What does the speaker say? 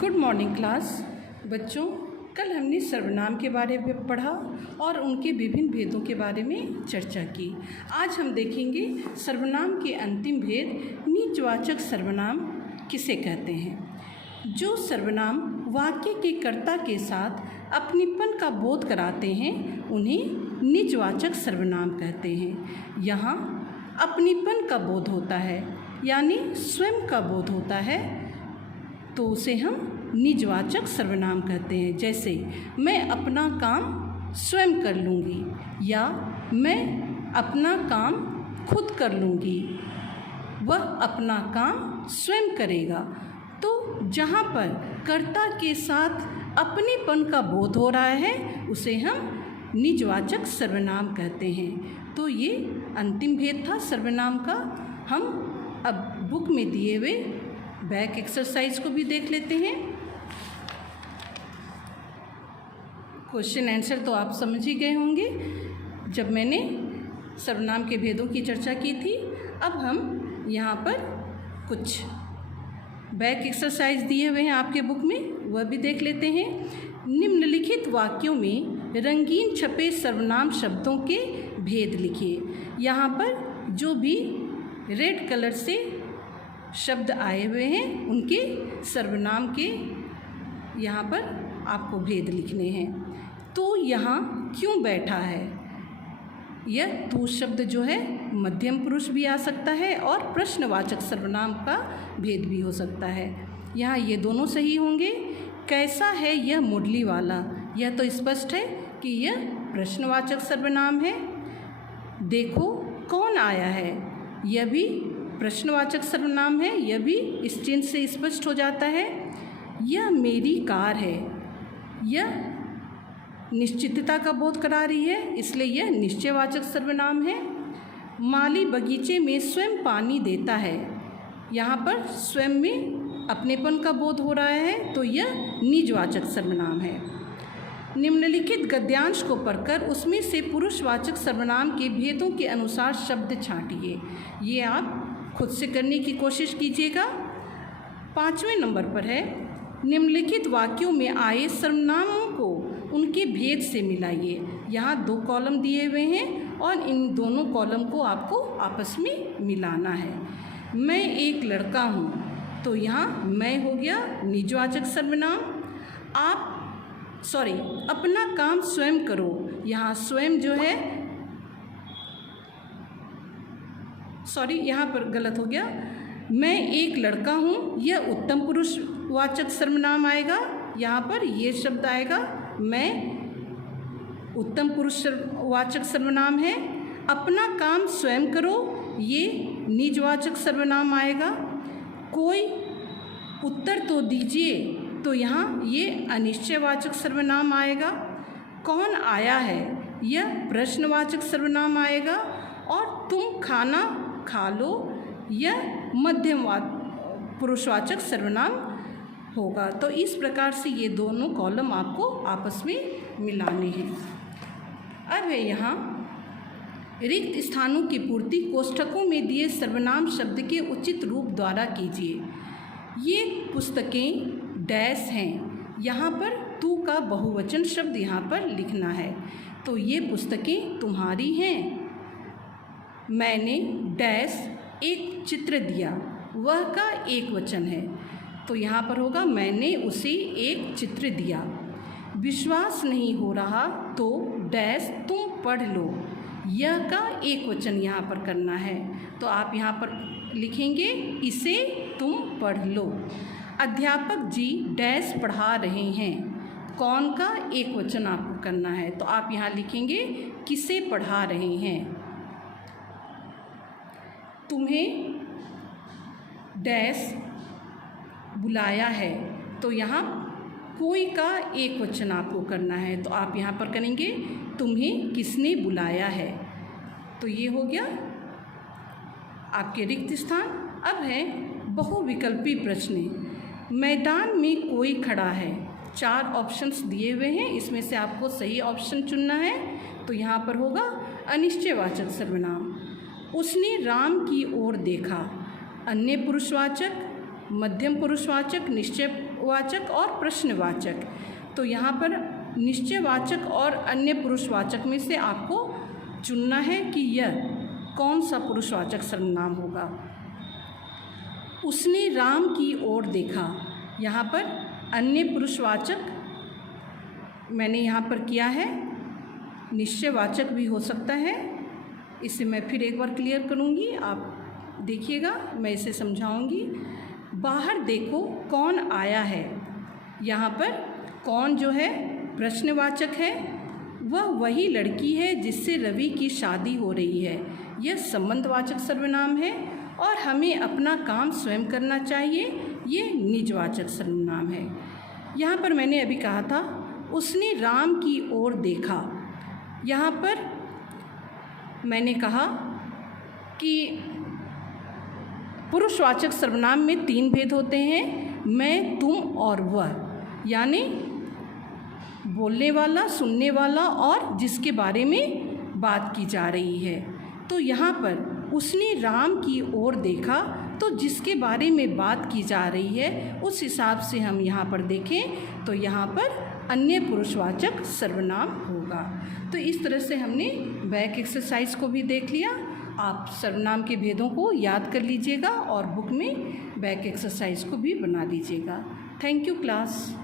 Good morning class. बच्चों, कल हमने सर्वनाम के बारे में पढ़ा और उनके विभिन्न भेदों के बारे में चर्चा की। आज हम देखेंगे सर्वनाम के अंतिम भेद नीचवाचक सर्वनाम किसे कहते हैं। जो सर्वनाम वाक्य के कर्ता के साथ अपनीपन का बोध कराते हैं उन्हें नीचवाचक सर्वनाम कहते हैं। यहाँ अपनीपन का बोध होता है यानी स्वयं का बोध होता है तो उसे हम निजवाचक सर्वनाम कहते हैं। जैसे मैं अपना काम स्वयं कर लूँगी या मैं अपना काम खुद कर लूँगी, वह अपना काम स्वयं करेगा। तो जहाँ पर कर्ता के साथ अपनेपन का बोध हो रहा है उसे हम निजवाचक सर्वनाम कहते हैं। तो ये अंतिम भेद था सर्वनाम का। हम अब बुक में दिए हुए बैक एक्सरसाइज को भी देख लेते हैं। क्वेश्चन आंसर तो आप समझ ही गए होंगे जब मैंने सर्वनाम के भेदों की चर्चा की थी। अब हम यहाँ पर कुछ बैक एक्सरसाइज दिए हुए हैं आपके बुक में, वह भी देख लेते हैं। निम्नलिखित वाक्यों में रंगीन छपे सर्वनाम शब्दों के भेद लिखिए। यहाँ पर जो भी रेड कलर से शब्द आए हुए हैं उनके सर्वनाम के यहाँ पर आपको भेद लिखने हैं। तो यहाँ क्यों बैठा है, यह तू शब्द जो है मध्यम पुरुष भी आ सकता है और प्रश्नवाचक सर्वनाम का भेद भी हो सकता है। यहाँ ये दोनों सही होंगे। कैसा है यह मुरली वाला, यह तो स्पष्ट है कि यह प्रश्नवाचक सर्वनाम है। देखो कौन आया है, यह भी प्रश्नवाचक सर्वनाम है, यह भी इस चिन्ह से स्पष्ट हो जाता है। यह मेरी कार है, यह निश्चितता का बोध करा रही है इसलिए यह निश्चयवाचक सर्वनाम है। माली बगीचे में स्वयं पानी देता है, यहाँ पर स्वयं में अपनेपन का बोध हो रहा है तो यह निजवाचक सर्वनाम है। निम्नलिखित गद्यांश को पढ़कर उसमें से पुरुषवाचक सर्वनाम के भेदों के अनुसार शब्द छांटिए। ये आप खुद से करने की कोशिश कीजिएगा। 5वें नंबर पर है, निम्नलिखित वाक्यों में आए सर्वनामों को उनके भेद से मिलाइए। यहाँ 2 कॉलम दिए हुए हैं और इन दोनों कॉलम को आपको आपस में मिलाना है। मैं एक लड़का हूँ, तो यहाँ मैं हो गया निजवाचक सर्वनाम। अपना काम स्वयं करो, यहाँ स्वयं जो है यहाँ पर गलत हो गया। मैं एक लड़का हूँ, यह उत्तम पुरुषवाचक सर्वनाम आएगा। यहाँ पर ये शब्द आएगा मैं उत्तम पुरुषवाचक सर्वनाम है। अपना काम स्वयं करो, ये निजवाचक सर्वनाम आएगा। कोई उत्तर तो दीजिए, तो यहाँ ये अनिश्चयवाचक सर्वनाम आएगा। कौन आया है, यह प्रश्नवाचक सर्वनाम आएगा। और तुम खाना खा लो, यह मध्यम पुरुषवाचक सर्वनाम होगा। तो इस प्रकार से ये दोनों कॉलम आपको आपस में मिलाने हैं। अब है यहाँ रिक्त स्थानों की पूर्ति कोष्ठकों में दिए सर्वनाम शब्द के उचित रूप द्वारा कीजिए। ये पुस्तकें डैश हैं, यहाँ पर तू का बहुवचन शब्द यहाँ पर लिखना है। तो ये पुस्तकें तुम्हारी हैं। मैंने डैश एक चित्र दिया, वह का एक वचन है तो यहाँ पर होगा मैंने उसे एक चित्र दिया। विश्वास नहीं हो रहा तो डैश तुम पढ़ लो, यह का एक वचन यहाँ पर करना है तो आप यहाँ पर लिखेंगे इसे तुम पढ़ लो। अध्यापक जी डैश पढ़ा रहे हैं, कौन का एक वचन आपको करना है तो आप यहाँ लिखेंगे किसे पढ़ा रहे हैं। तुम्हें डैश बुलाया है तो यहाँ कोई का एक वचन आपको करना है तो आप यहाँ पर करेंगे तुम्हें किसने बुलाया है। तो ये हो गया आपके रिक्त स्थान। अब है बहुविकल्पी प्रश्न। मैदान में कोई खड़ा है, 4 ऑप्शंस दिए हुए हैं, इसमें से आपको सही ऑप्शन चुनना है। तो यहाँ पर होगा अनिश्चयवाचक सर्वनाम। उसने राम की ओर देखा, अन्य पुरुषवाचक, मध्यम पुरुषवाचक, निश्चय निश्चयवाचक और प्रश्नवाचक। तो यहाँ पर निश्चयवाचक और अन्य पुरुषवाचक में से आपको चुनना है कि यह कौन सा पुरुषवाचक सर्वनाम होगा। उसने राम की ओर देखा, यहाँ पर अन्य पुरुषवाचक मैंने यहाँ पर किया है, निश्चयवाचक भी हो सकता है। इसे मैं फिर एक बार क्लियर करूँगी, आप देखिएगा, मैं इसे समझाऊँगी। बाहर देखो कौन आया है, यहाँ पर कौन जो है प्रश्नवाचक है, वह वही लड़की है जिससे रवि की शादी हो रही है। यह संबंधवाचक सर्वनाम है और हमें अपना काम स्वयं करना चाहिए, ये निजवाचक सर्वनाम है। यहाँ पर मैंने अभी कहा था उसने राम की ओर देखा, यहाँ पर मैंने कहा कि पुरुषवाचक सर्वनाम में 3 भेद होते हैं, मैं, तुम और वह, यानी बोलने वाला, सुनने वाला और जिसके बारे में बात की जा रही है। तो यहाँ पर उसने राम की ओर देखा, तो जिसके बारे में बात की जा रही है उस हिसाब से हम यहाँ पर देखें तो यहाँ पर अन्य पुरुषवाचक सर्वनाम होगा। तो इस तरह से हमने बैक एक्सरसाइज को भी देख लिया। आप सर्वनाम के भेदों को याद कर लीजिएगा और बुक में बैक एक्सरसाइज को भी बना लीजिएगा। Thank you class.